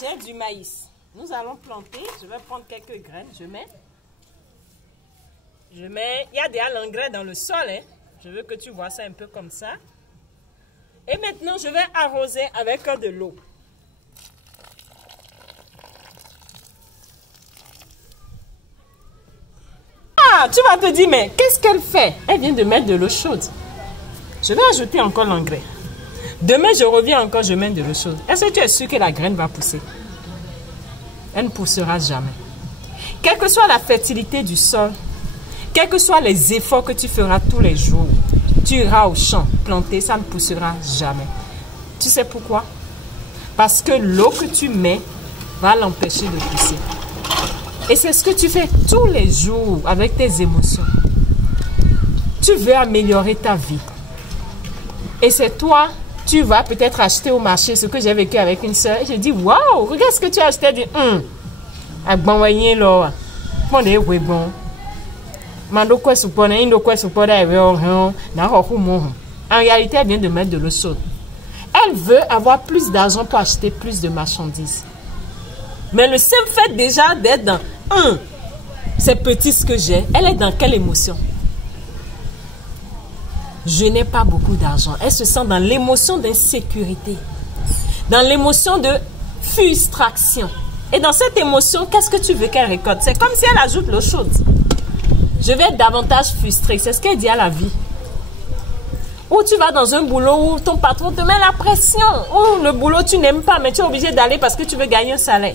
j'ai du maïs. Nous allons planter. Je vais prendre quelques graines. Je mets. Il y a déjà l'engrais dans le sol. Hein. Je veux que tu vois ça un peu comme ça. Et maintenant, je vais arroser avec de l'eau. Ah, tu vas te dire, mais qu'est-ce qu'elle fait? Elle vient de mettre de l'eau chaude. Je vais ajouter encore l'engrais. Demain, je reviens encore, je mets de l'eau chaude. Est-ce que tu es sûr que la graine va pousser? Elle ne poussera jamais. Quelle que soit la fertilité du sol, quels que soient les efforts que tu feras tous les jours, tu iras au champ planter, ça ne poussera jamais. Tu sais pourquoi? Parce que l'eau que tu mets va l'empêcher de pousser. Et c'est ce que tu fais tous les jours avec tes émotions. Tu veux améliorer ta vie. Et c'est toi, tu vas peut-être acheter au marché ce que j'ai vécu avec une soeur. Et je dis, waouh, regarde ce que tu as acheté. Elle dit, en réalité, elle vient de mettre de l'eau chaude. Elle veut avoir plus d'argent pour acheter plus de marchandises. Mais le simple fait déjà d'être dans c'est petit ce que j'ai. Elle est dans quelle émotion? Je n'ai pas beaucoup d'argent. Elle se sent dans l'émotion d'insécurité, dans l'émotion de frustration. Et dans cette émotion, qu'est-ce que tu veux qu'elle récolte? C'est comme si elle ajoute l'eau chaude. Je vais être davantage frustrée. C'est ce qu'elle dit à la vie. Ou tu vas dans un boulot où ton patron te met la pression. Ou le boulot tu n'aimes pas, mais tu es obligé d'aller parce que tu veux gagner un salaire.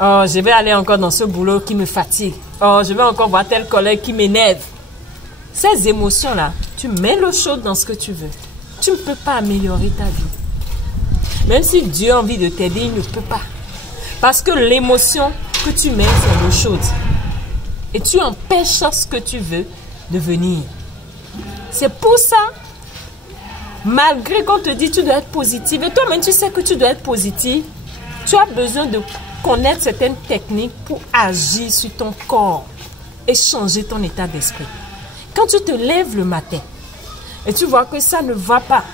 Oh, je vais aller encore dans ce boulot qui me fatigue. Oh, je vais encore voir tel collègue qui m'énerve. Ces émotions-là, tu mets l'eau chaude dans ce que tu veux. Tu ne peux pas améliorer ta vie. Même si Dieu a envie de t'aider, il ne peut pas. Parce que l'émotion que tu mets, c'est l'eau chaude. Et tu empêches ce que tu veux de venir. C'est pour ça, malgré qu'on te dit que tu dois être positive, et toi-même tu sais que tu dois être positive, tu as besoin de connaître certaines techniques pour agir sur ton corps et changer ton état d'esprit. Quand tu te lèves le matin et tu vois que ça ne va pas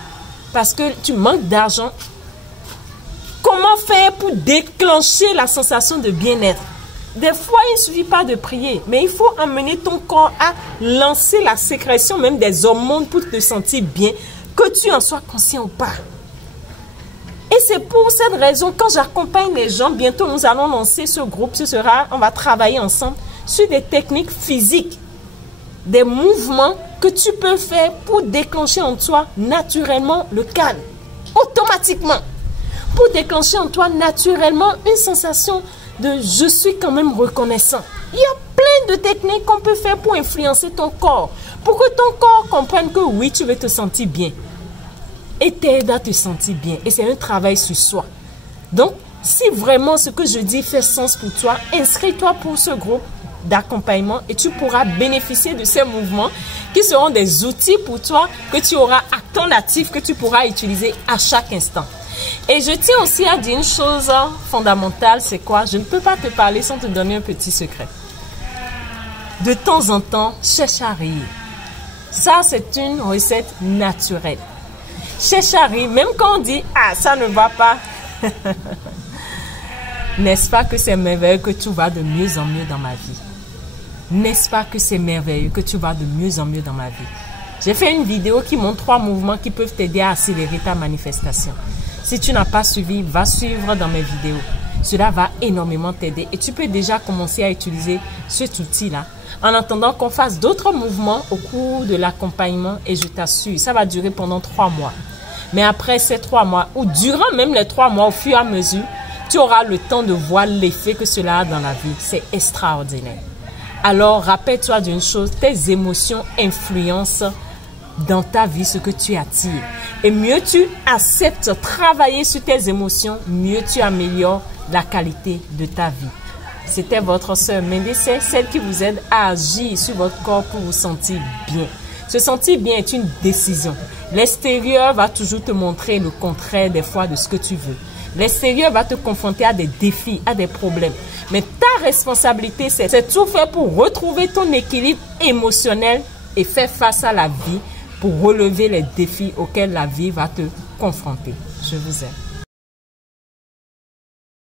parce que tu manques d'argent, comment faire pour déclencher la sensation de bien-être? Des fois, il ne suffit pas de prier, mais il faut amener ton corps à lancer la sécrétion même des hormones pour te sentir bien, que tu en sois conscient ou pas. Et c'est pour cette raison, quand j'accompagne les gens, bientôt nous allons lancer ce groupe, on va travailler ensemble sur des techniques physiques, des mouvements que tu peux faire pour déclencher en toi naturellement le calme, automatiquement, pour déclencher en toi naturellement une sensation de « je suis quand même reconnaissant ». Il y a plein de techniques qu'on peut faire pour influencer ton corps, pour que ton corps comprenne que oui, tu veux te sentir bien. Et t'aide à te sentir bien. Et c'est un travail sur soi. Donc, si vraiment ce que je dis fait sens pour toi, inscris-toi pour ce groupe d'accompagnement et tu pourras bénéficier de ces mouvements qui seront des outils pour toi que tu auras à ton actif, que tu pourras utiliser à chaque instant. Et je tiens aussi à dire une chose fondamentale, c'est quoi? Je ne peux pas te parler sans te donner un petit secret. De temps en temps, cherche à rire. Ça, c'est une recette naturelle. Cherche à rire, même quand on dit « Ah, ça ne va pas », n'est-ce pas que c'est merveilleux que tout va de mieux en mieux dans ma vie? N'est-ce pas que c'est merveilleux que tu vas de mieux en mieux dans ma vie? J'ai fait une vidéo qui montre 3 mouvements qui peuvent t'aider à accélérer ta manifestation. Si tu n'as pas suivi, va suivre dans mes vidéos. Cela va énormément t'aider et tu peux déjà commencer à utiliser cet outil-là en attendant qu'on fasse d'autres mouvements au cours de l'accompagnement et je t'assure, ça va durer pendant 3 mois. Mais après ces 3 mois ou durant même les 3 mois au fur et à mesure, tu auras le temps de voir l'effet que cela a dans la vie. C'est extraordinaire. Alors, rappelle-toi d'une chose, tes émotions influencent dans ta vie ce que tu attires. Et mieux tu acceptes travailler sur tes émotions, mieux tu améliores la qualité de ta vie. C'était votre sœur Médecin, celle qui vous aide à agir sur votre corps pour vous sentir bien. Se sentir bien est une décision. L'extérieur va toujours te montrer le contraire des fois de ce que tu veux. L'extérieur va te confronter à des défis, à des problèmes. Mais ta responsabilité, c'est tout faire pour retrouver ton équilibre émotionnel et faire face à la vie pour relever les défis auxquels la vie va te confronter. Je vous aime.